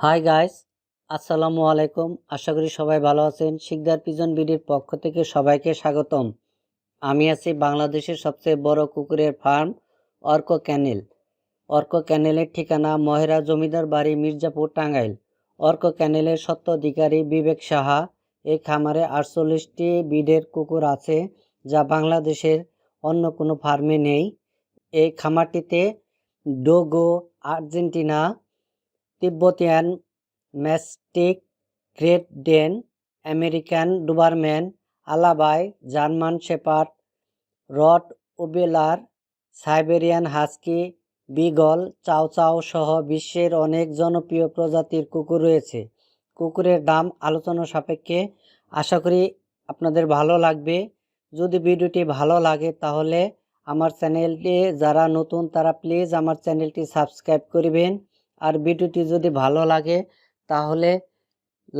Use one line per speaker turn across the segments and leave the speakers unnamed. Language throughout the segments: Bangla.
হাই গাইস আসসালামু আলাইকুম। আশা করি সবাই ভালো আছেন। শিকদার পিজন বিডির পক্ষ থেকে সবাইকে স্বাগতম। আমি আছি বাংলাদেশের সবচেয়ে বড় কুকুরের ফার্ম, অর্ক ক্যানেল। অর্ক ক্যানেলের ঠিকানা মহেরা জমিদার বাড়ি মির্জাপুর, টাঙ্গাইল। অর্ক ক্যানেলের স্বত্বাধিকারী বিবেক সাহা, এই খামারে আটচল্লিশটি বিডের কুকুর আছে যা বাংলাদেশের অন্য কোনো ফার্মে নেই। এই খামারটিতে dogo, Argentina Tibetan mastiff great Dane, American Doberman alabai German shepherd rottweiler, Siberian husky, beagle, chow chow সহ বিশ্বের অনেক জনপ্রিয় প্রজাতির কুকুর রয়েছে। কুকুরের দাম আলোচনা সাপেক্ষে আশা করি আপনাদের ভালো লাগবে। যদি ভিডিওটি ভালো লাগে তাহলে আমার চ্যানেলটি যারা নতুন তারা প্লিজ আমার চ্যানেলটি সাবস্ক্রাইব করবেন। আর ভিডিওটি যদি ভালো লাগে, তাহলে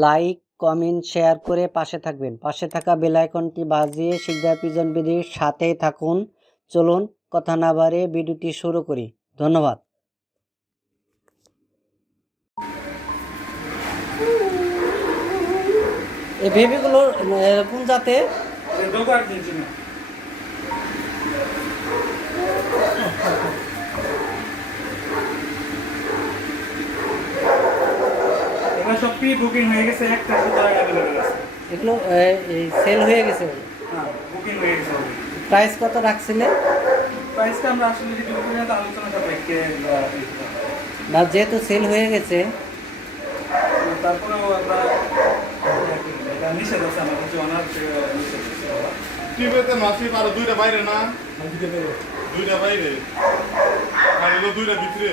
লাইক, কমেন্ট, শেয়ার করে পাশে থাকবেন। পাশে থাকা বেল আইকনটি বাজিয়ে শিকদার পিজন বিধির সাথেই থাকুন। চলুন, কথা না বাড়িয়ে ভিডিওটি শুরু করি। ধন্যবাদ। এই বেবিগুলোর কোন জাতে?
Argentina. সব প্রি বুকিং হয়ে গেছে একটা শুধু অ্যাভেলেবল আছে।
এগুলো সেল হয়ে গেছে?
হ্যাঁ বুকিং হয়ে গেছে
প্রাইস কত রাখছিলে?
প্রাইসটা আমরা আসলে যদি বুকিং হয় আলোচনা সাপেক্ষে
না যেহেতু সেল হয়ে গেছে।
তারপরেও আমরা নিষেধ আছে আমার কিছু অনার।
টিভিতে নসিব আর দুইটা বাইরে না? দুইটা বাইরে। আর দুইটা ভিতরে?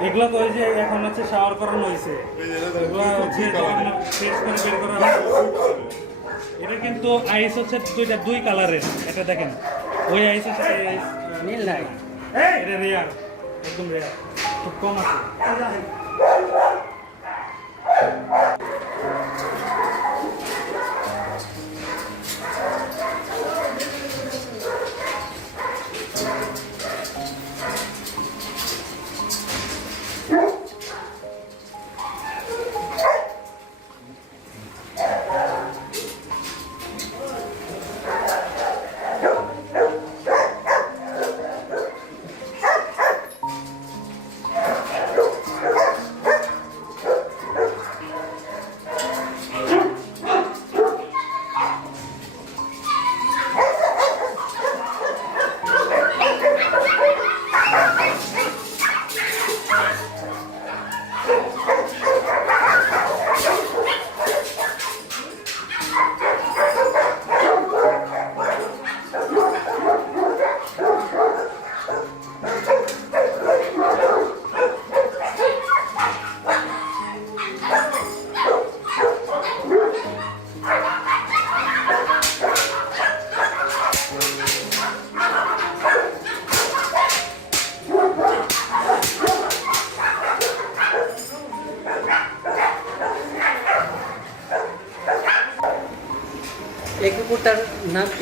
এগুলো তো ওই যে এখন হচ্ছে শাওয়ার করানো হয়েছে
এটা
এগুলো হচ্ছে যখন করে বের করা এটা কিন্তু আইস হচ্ছে দুইটা দুই কালারের এটা দেখেন ওই আইস হচ্ছে এই আইস
নীল নাই।
এটা রেয়ার একদম রেয়ার খুব কম আছে।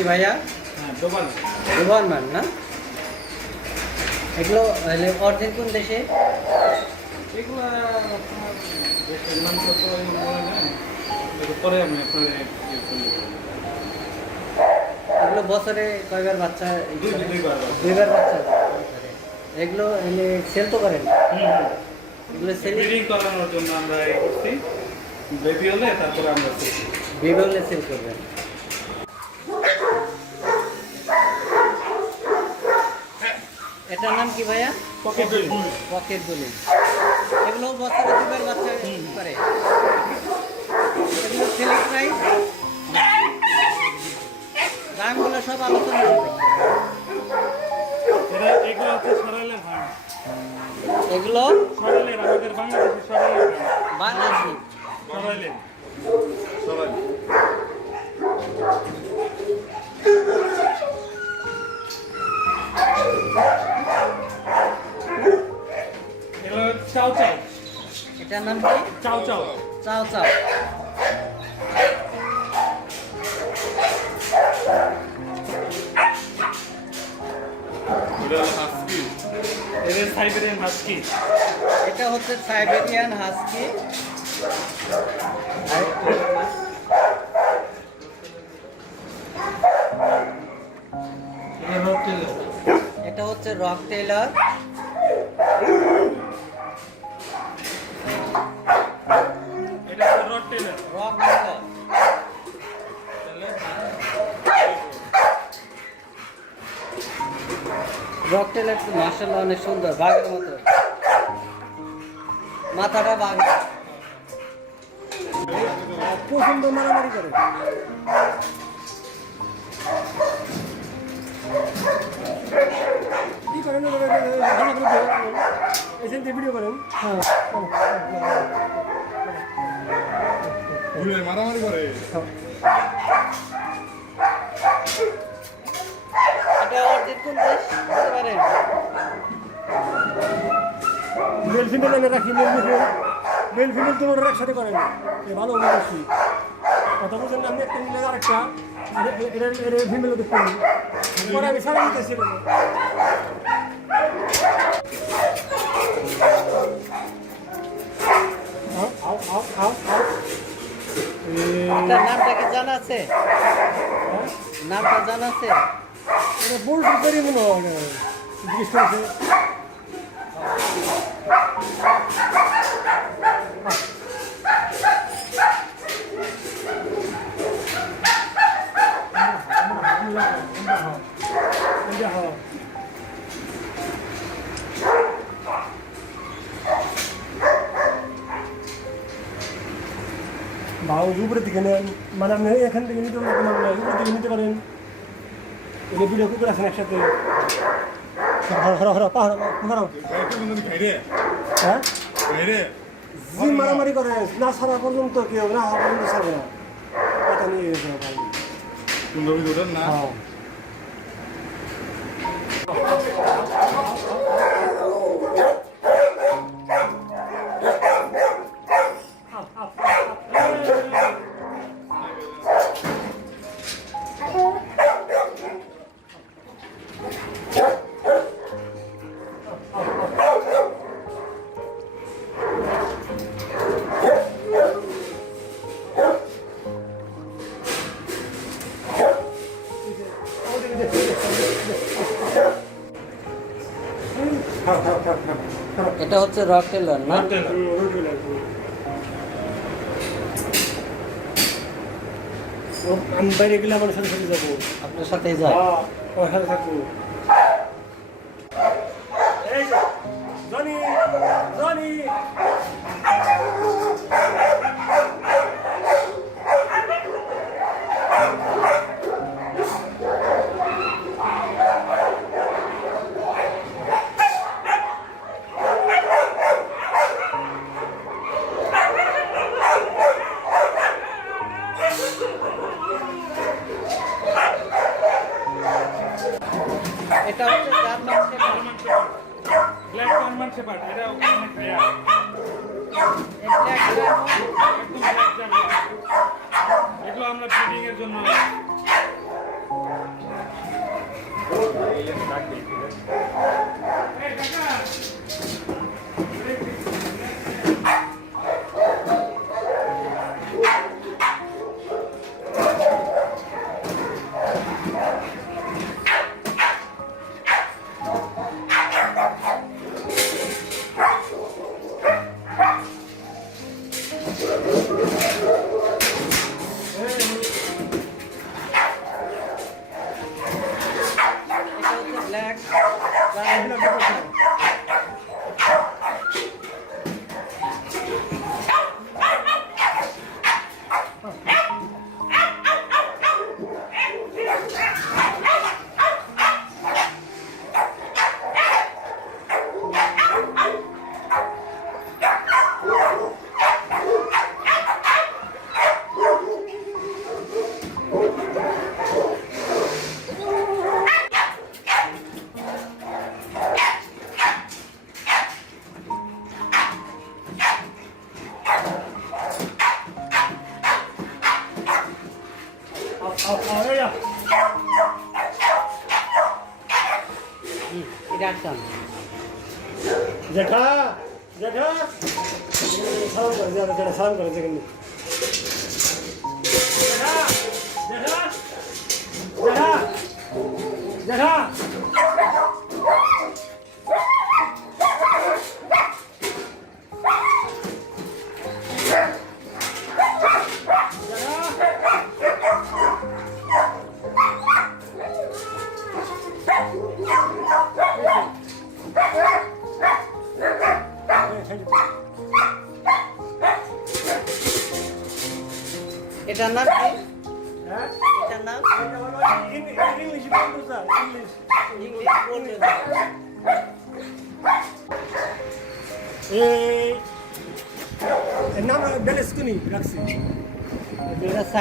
কি ভাইয়া?
হ্যাঁ
গভর্নমেন্ট না? এগুলো অরিজিন কোন দেশে?
এগুলো নাম পরে আমি ইয়ে
এগুলো বছরে কয়বার বাচ্চা
দুইবার
বাচ্চা। এগুলো সেল তো করেন? এগুলো সেল
করানোর জন্য আমরা করছি। বেবি হলে তারপরে আমরা
বেবি হলে সেল করবেন। এটার নাম কি ভাইয়া?
পকেট বেবি
পকেট বলে এগুলো বছরে দুবার বাচ্চা করে। এগুলো প্রাইস দামগুলো সব আলোচনা
এগুলো
আমাদের
বাংলাদেশি
সরাইলের
সবাই
চাও চাও।
এটার নাম কি?
চাও চাও।
চাও চাও।
সাইবেরিয়ান হাস্কি
এটা হচ্ছে সাইবেরিয়ান হাস্কি এটা হচ্ছে রক টেলার
এটা হচ্ছে rottweiler
rottweiler rottweiler তো মার্শাল অনেক সুন্দর বাঘের মতো। মাথাটা বাঘ
প্রচণ্ড মারামারি করে। ভিডিও করেন হ্যাঁ।
ঘুরে মারামারি করে।
অর্জিত কোন দেশ?
এনে রাখি বেল ফিমেল তো ওরা একসাথে করেন। এ ভালো বেশি। কথা বলছেন আমি একটা মিলে আরেকটা। এটা এটা ফিমেল দেখতে পরে আমি সারা আও
নামটা কি জানা আছে? নামটা জানা আছে?
মনে হয় জিজ্ঞেস করেছে। হ্যাঁ বাউ উপরে দিকে নেন মানে আপনি এখান থেকে নিতে পারেন মানে উপরে দিকে নিতে পারেন। এটা ভিডিও কুকুর আছেন একসাথে? হর হর হর পাহাড় পাহাড় হ্যাঁ?
বাইরে
জি মারামারি করে না সারা পর্যন্ত কেউ না হওয়া পর্যন্ত ছাড়বে না। কথা নিয়ে গেছে ভাই।
না।
এটা হচ্ছে রক টেলার না?
আমি বাইরে গেলে আমার সাথে সাথে যাব।
আপনার সাথেই যায়
হ্যাঁ সাথে থাকব।
এটা হচ্ছে German shepherd.
Black German shepherd এটা অনেক আমরা ব্রিডিং জন্য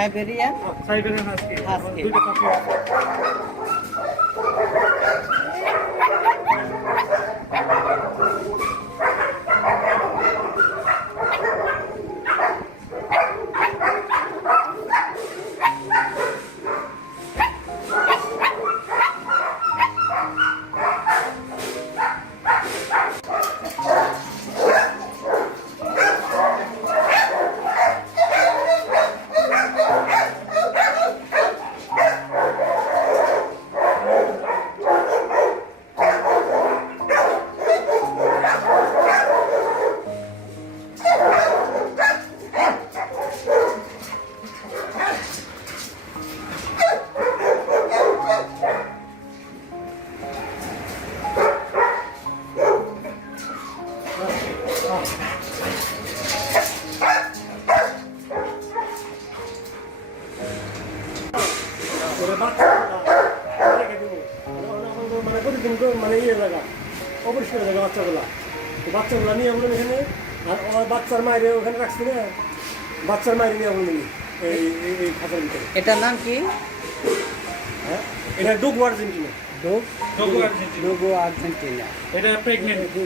সাইবেরিয়ান
সাইবেরিয়ান হাস্কি
Husky।
মায়ের ওখানে রাখছি না বাচ্চার মায়ের নিয়ে নিই এই এই- খাতার ভিতরে।
এটার নাম কি?
হ্যাঁ? এটা dogo Argentina.
Dogo?
Dogo Argentina.
Dogo Argentina.
এটা প্রেগনেন্ট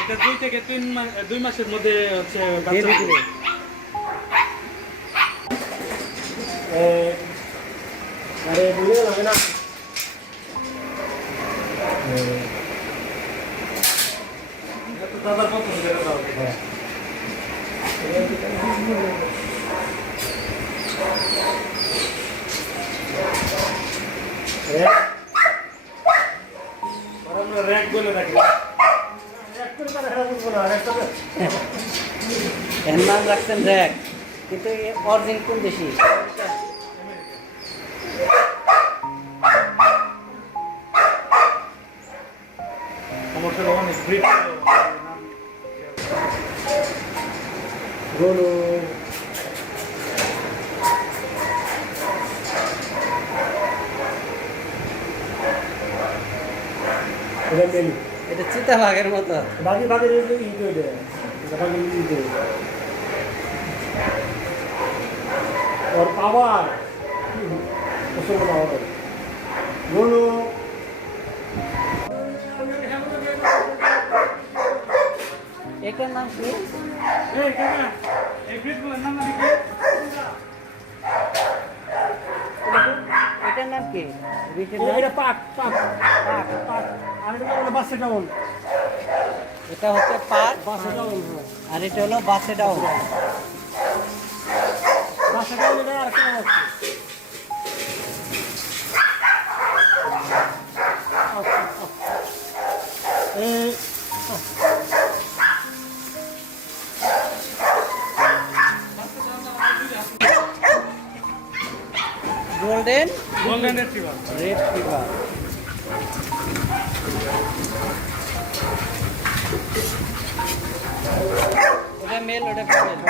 এটা দুই থেকে তিন মাস দুই মাসের মধ্যে হচ্ছে বাচ্চা দিবে।
দিবে।
আরে বলে লাগে না
এটা তো দাদার পছন্দ করে দাও। আর আমরা র্যাক বলে রাখি।
এর নাম রাখছেন র্যাক কিন্তু অরিজিন কোন দেশি?
সমস্যা অনেক
গোলো এটা মেনু
এটা চিতাবাঘের মতো
বাকি বাকি ই করে দেয় বাকি ওর পাওয়ার প্রচণ্ড পাওয়ার গোলো
এটার নাম কি এটার নাম কি?
এটা পাক পাক
পাক।
পাক আর এটা হলো বাসে ডাউন
এটা হচ্ছে পাক
বাসে ডাউন
আর এটা হলো বাসে ডাউন
বাসে ডাউন এটা আর কি
golden
golden retriever
red fever ওটা মেল ওটা ফিমেল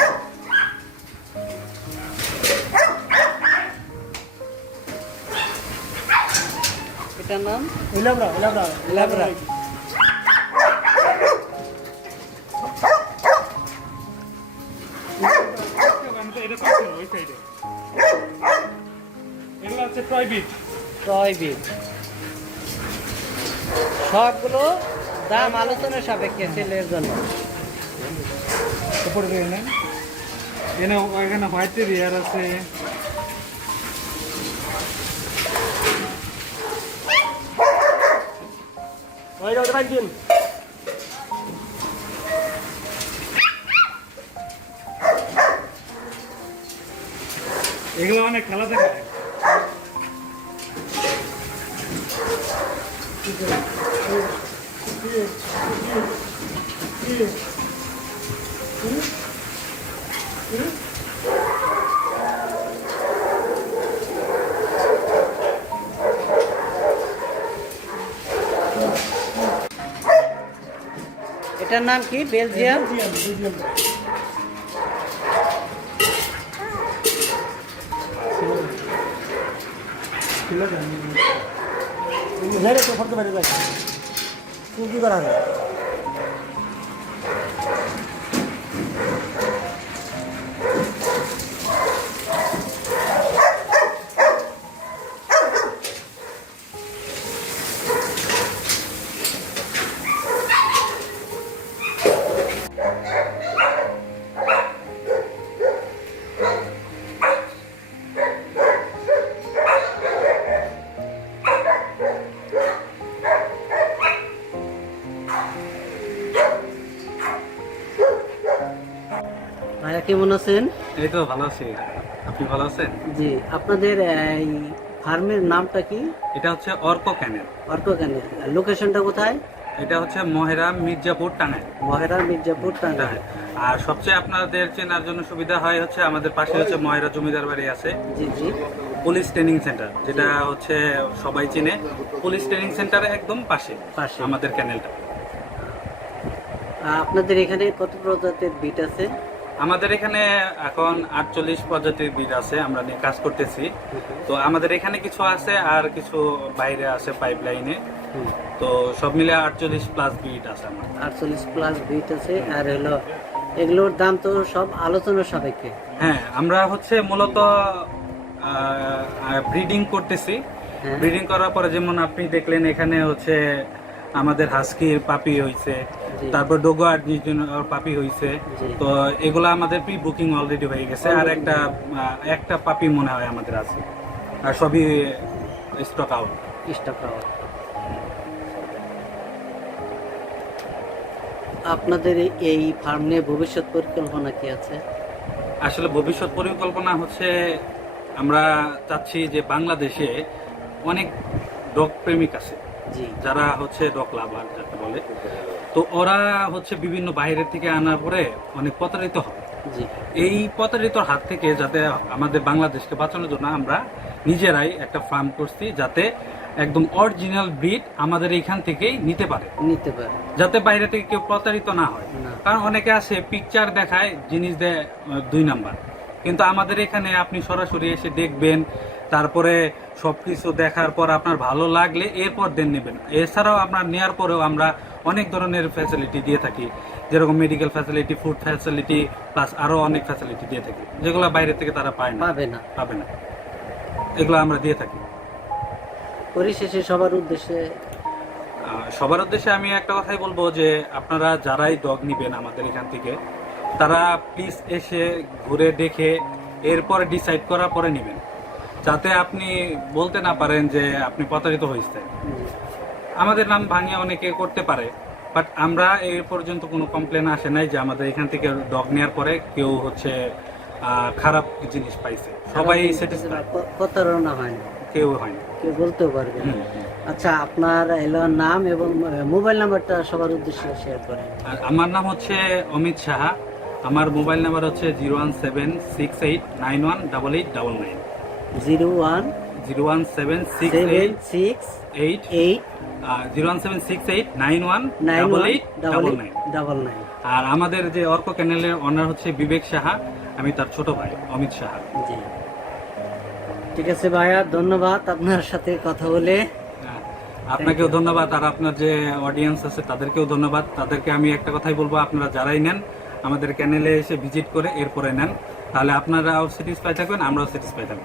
এটার নাম?
ইলাবরা ইলাবরা
ল্যাবরা।
এগুলো হচ্ছে টয় বিট
টয় বিট সবগুলো দাম আলোচনার সাপেক্ষে ছেলের জন্য
এখানে হোয়াইট রিয়ার আছে। এগুলো অনেক খেলা থাকে
এটার নাম কি? বেলজিয়াম?
বেলজিয়াম বেলজিয়াম ঝেড়ে তো ফটো বেড়ে যায়। তুমি কি করা যায়
কেমন আছেন?
এই তো ভালো আছি। আপনি ভালো আছেন?
জি আপনাদের এই ফার্মের নামটা কি?
এটা হচ্ছে অর্ক ক্যানেল।
অর্ক ক্যানেল। লোকেশনটা কোথায়?
এটা হচ্ছে মহেরা মির্জাপুর টাঙ্গাইল
মহেরা মির্জাপুর টাঙ্গাইল
টাঙ্গাইল। আর সবচেয়ে আপনাদের চেনার জন্য সুবিধা হয় হচ্ছে আমাদের পাশে হচ্ছে মহেরা জমিদার বাড়ি আছে।
জি জি।
পুলিশ ট্রেনিং সেন্টার যেটা হচ্ছে সবাই চিনে। পুলিশ ট্রেনিং সেন্টারে একদম পাশে
পাশে।
আমাদের ক্যানেলটা।
আপনাদের এখানে কত প্রজাতির বিট আছে?
আমাদের এখানে এখন আটচল্লিশ প্রজাতির বীজ আছে আমরা নিয়ে কাজ করতেছি। তো আমাদের এখানে কিছু আছে আর কিছু বাইরে আছে পাইপ লাইনে তো সব মিলে আটচল্লিশ প্লাস বিট আছে আমার।
আটচল্লিশ প্লাস বিট আছে আর হলো এগুলোর দাম তো সব আলোচনার সাপেক্ষে।
হ্যাঁ আমরা হচ্ছে মূলত ব্রিডিং করতেছি।
হ্যাঁ।
ব্রিডিং করার পরে যেমন আপনি দেখলেন এখানে হচ্ছে আমাদের হাস্কির পাপি হয়েছে। তারপর ডোগার পাপি হয়েছে তো এগুলো আমাদের প্রি বুকিং অলরেডি হয়ে গেছে আর একটা একটা পাপি মনে হয় আমাদের আছে। আর সবই স্টক আউট
স্টক আউট আপনাদের এই- ফার্ম নিয়ে ভবিষ্যৎ পরিকল্পনা কি আছে?
আসলে ভবিষ্যৎ পরিকল্পনা হচ্ছে আমরা চাচ্ছি যে বাংলাদেশে অনেক ডগ প্রেমিক আছে। যারা হচ্ছে ডগ লাভার যাকে বলে তো ওরা হচ্ছে বিভিন্ন বাইরের থেকে আনার পরে অনেক প্রতারিত হয় এই প্রতারিত হাত থেকে যাতে আমাদের বাংলাদেশকে বাঁচানোর জন্য আমরা নিজেরাই একটা ফার্ম করছি যাতে একদম অরিজিনাল ব্রিড আমাদের এইখান থেকেই নিতে পারে।
নিতে পারে।
যাতে বাইরে থেকে কেউ প্রতারিত না হয়। কারণ অনেকে আছে পিকচার দেখায় জিনিস দেয় দুই নাম্বার। কিন্তু আমাদের এখানে আপনি সরাসরি এসে দেখবেন তারপরে সব কিছু দেখার পর আপনার ভালো লাগলে এরপর দেন নেবেন। এছাড়াও আপনার নেওয়ার পরেও আমরা অনেক ধরনের ফ্যাসিলিটি দিয়ে থাকি। যেরকম medical facility food facility plus আরও অনেক ফ্যাসিলিটি দিয়ে থাকি। যেগুলো বাইরে থেকে তারা পায় না।
পাবে না।
পাবে না। এগুলো আমরা দিয়ে থাকি।
পরিশেষে সবার উদ্দেশ্যে?
সবার উদ্দেশ্যে আমি একটা কথাই বলব যে আপনারা যারাই ডগ নিবেন আমাদের এখান থেকে তারা প্লিজ এসে ঘুরে দেখে এরপরে ডিসাইড করার পরে নেবেন। যাতে আপনি বলতে না পারেন যে আপনি প্রতারিত হয়েছে আমাদের নাম ভাঙিয়ে অনেকে করতে পারে বাট আমরা এই পর্যন্ত কোনো কমপ্লেন আসে নাই যে আমাদের এখান থেকে ডগ নেওয়ার পরে কেউ হচ্ছে খারাপ জিনিস পাইছে। সবাই
প্রতারণা হয় না
কেউ হয়নি।
কেউ বলতেও পারবে। আচ্ছা আপনার এলো নাম এবং মোবাইল নাম্বারটা সবার উদ্দেশ্যে শেয়ার করেন।
আর আমার নাম হচ্ছে অমিত সাহা। আমার মোবাইল নাম্বার হচ্ছে zero one seven six eight nine one double eight double nine.
Zero one
zero one seven six
seven six
eight
eight
zero one seven six eight nine one double eight
double
double nine
double nine
আর আমাদের যে অর্ক ক্যানেলের অনার হচ্ছে বিবেক সাহা আমি তার ছোট ভাই অমিত সাহা।
জি। ঠিক আছে ভাইয়া ধন্যবাদ আপনার সাথে কথা বলে।
হ্যাঁ, আপনাকেও ধন্যবাদ আর আপনার যে অডিয়েন্স আছে তাদেরকেও ধন্যবাদ। তাদেরকে আমি একটা কথাই বলব আপনারা যারাই নেন আমাদের ক্যানেলে এসে ভিজিট করে এরপরে নেন। তাহলে আপনারাও স্যাটিসফাই থাকবেন আমরাও স্যাটিসফাই থাকব।